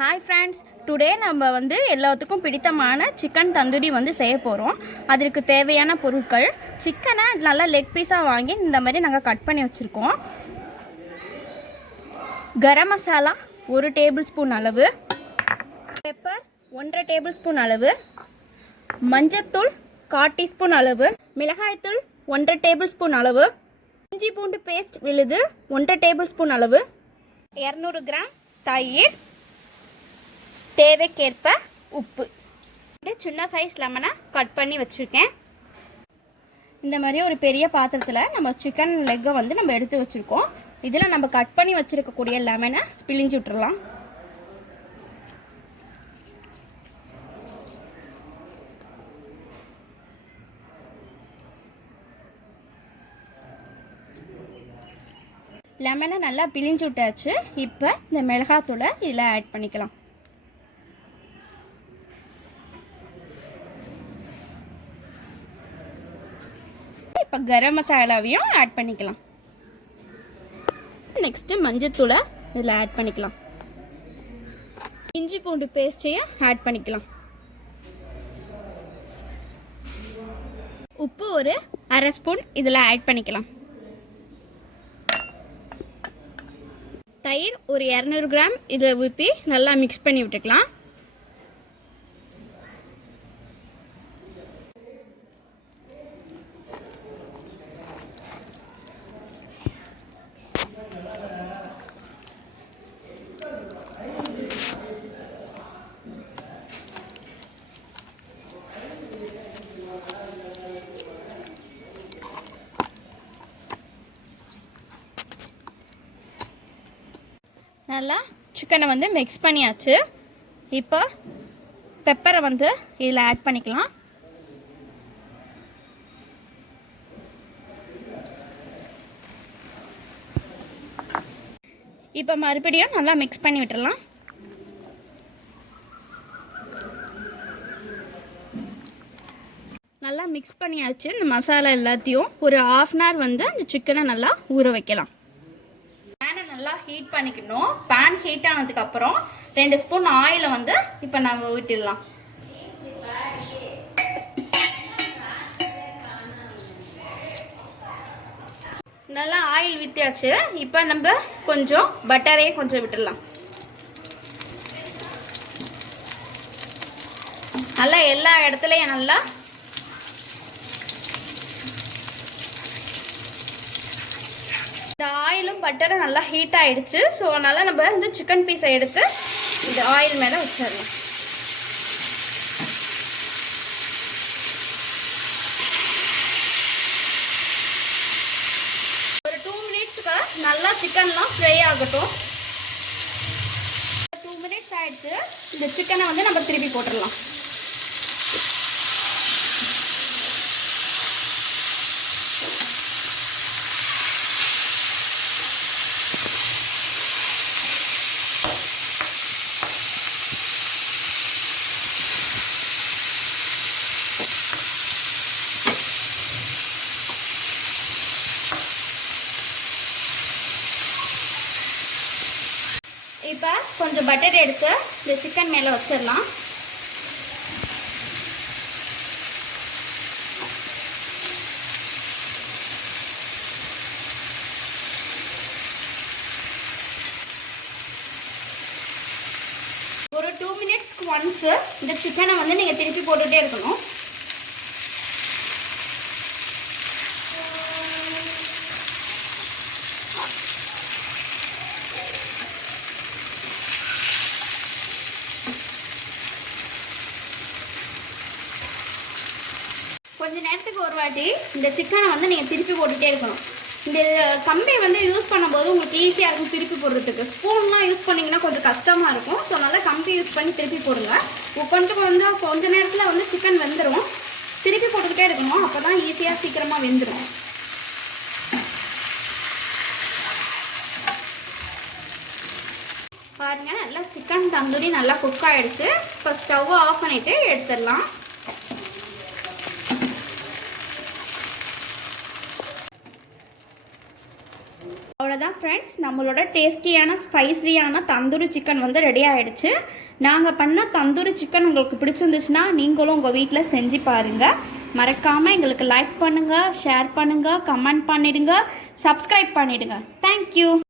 Hi friends, today நம்ம எல்லாத்துக்கும் பிடித்தமான சிக்கன் தந்தூரி செய்ய போகிறோம். அதற்கு தேவையான பொருட்கள்: சிக்கனை நல்லா லெக் பீஸாக வாங்கி இந்த மாதிரி நாங்கள் கட் பண்ணி வச்சுருக்கோம். கரம் மசாலா 1 டேபிள் ஸ்பூன் அளவு, பெப்பர் 1.5 டேபிள் ஸ்பூன் அளவு, மஞ்சத்தூள் 1/4 டீஸ்பூன் அளவு, மிளகாய்த்தூள் 1.5 டேபிள் ஸ்பூன் அளவு, இஞ்சி பூண்டு பேஸ்ட் விழுது 1.5 டேபிள் ஸ்பூன் அளவு, 200 கிராம் தயிர், தேவைக்கேற்ப உப்பு. சின்ன சைஸ் லெமனை கட் பண்ணி வச்சுருக்கேன். இந்த மாதிரி ஒரு பெரிய பாத்திரத்தில் நம்ம சிக்கன் லெக்கை நம்ம எடுத்து வச்சுருக்கோம். இதில் நம்ம கட் பண்ணி வச்சுருக்கக்கூடிய லெமனை பிழிஞ்சு விட்டுறலாம். லெமனை நல்லா பிழிஞ்சு விட்டாச்சு. இப்போ இந்த மிளகாத்தூளை இதில் ஆட் பண்ணிக்கலாம். இப்போ கரம் மசாலாவையும் ஆட் பண்ணிக்கலாம். நெக்ஸ்ட்டு மஞ்சத்தூளை இதில் ஆட் பண்ணிக்கலாம். இஞ்சி பூண்டு பேஸ்ட்டையும் ஆட் பண்ணிக்கலாம். உப்பு ஒரு 1/2 ஸ்பூன் இதில் ஆட் பண்ணிக்கலாம். தயிர் ஒரு 200 கிராம் இதில் ஊற்றி நல்லா மிக்ஸ் பண்ணி விட்டுக்கலாம். நல்லா சிக்கனை மிக்ஸ் பண்ணியாச்சு. இப்போ பெப்பரை இதில் ஆட் பண்ணிக்கலாம். இப்போ மறுபடியும் நல்லா மிக்ஸ் பண்ணி விட்டுறலாம். நல்லா மிக்ஸ் பண்ணியாச்சு. இந்த மசாலா எல்லாத்தையும் ஒரு 1/2 அன் ஹவர் அந்த சிக்கனை நல்லா ஊற வைக்கலாம். பேனை நல்லா ஹீட் பண்ணிக்கணும். பேன் ஹீட் ஆனதுக்கப்புறம் 2 ஸ்பூன் ஆயிலை இப்போ நம்ம ஊற்றிடலாம். நல்லா ஆயில் வித்தியாச்சு. இப்போ நம்ம கொஞ்சம் பட்டரையும் கொஞ்சம் விட்டுடலாம். நல்லா எல்லா இடத்துலையும் நல்லா இந்த ஆயிலும் பட்டரும் நல்லா ஹீட் ஆகிடுச்சு. ஸோ அதனால் நம்ம சிக்கன் பீஸை எடுத்து இந்த ஆயில் மேலே வச்சிடலாம். ஒரு 2 மினிட்ஸுக்கு நல்லா சிக்கன்லாம் ஃப்ரை ஆகட்டும். 2 மினிட்ஸ் ஆகிடுச்சு. இந்த சிக்கனை நம்ம திருப்பி போட்டுடலாம். இப்போ கொஞ்சம் பட்டர் எடுத்து இந்த சிக்கன் மேலே வச்சிடலாம். ஒரு 2 மினிட்ஸ்க்கு ஒன்ஸ் இந்த சிக்கனை நீங்கள் திருப்பி போட்டுகிட்டே இருக்கணும். கொஞ்ச நேரத்துக்கு ஒரு வாட்டி இந்த சிக்கனை நீங்கள் திருப்பி போட்டுகிட்டே இருக்கணும். இந்த கம்பி யூஸ் பண்ணும்போது உங்களுக்கு ஈஸியாக இருக்கும் திருப்பி போடுறதுக்கு. ஸ்பூன்லாம் யூஸ் பண்ணிங்கன்னா கொஞ்சம் கஷ்டமாக இருக்கும். ஸோ அதனால் கம்பி யூஸ் பண்ணி திருப்பி போடுங்க. கொஞ்ச நேரத்தில் சிக்கன் வெந்துடும். திருப்பி போட்டுக்கிட்டே இருக்கணும். அப்போ தான் ஈஸியாக சீக்கிரமாக வெந்துடும். பாருங்கள், நல்லா சிக்கன் தந்தூரி நல்லா குக் ஆகிடுச்சு. இப்போ ஸ்டவ் ஆஃப் பண்ணிவிட்டு எடுத்துடலாம். அவ்வளோதான் ஃப்ரெண்ட்ஸ், நம்மளோட டேஸ்டியான ஸ்பைசியான தந்தூரி சிக்கன் வந்து ரெடி ஆகிடுச்சு. நாங்கள் பண்ண தந்தூரி சிக்கன் உங்களுக்கு பிடிச்சிருந்துச்சுன்னா நீங்களும் உங்கள் வீட்டில் செஞ்சு பாருங்கள். மறக்காமல் எங்களுக்கு லைக் பண்ணுங்கள், ஷேர் பண்ணுங்கள், கமெண்ட் பண்ணிவிடுங்க, சப்ஸ்கிரைப் பண்ணிவிடுங்க. தேங்க்யூ.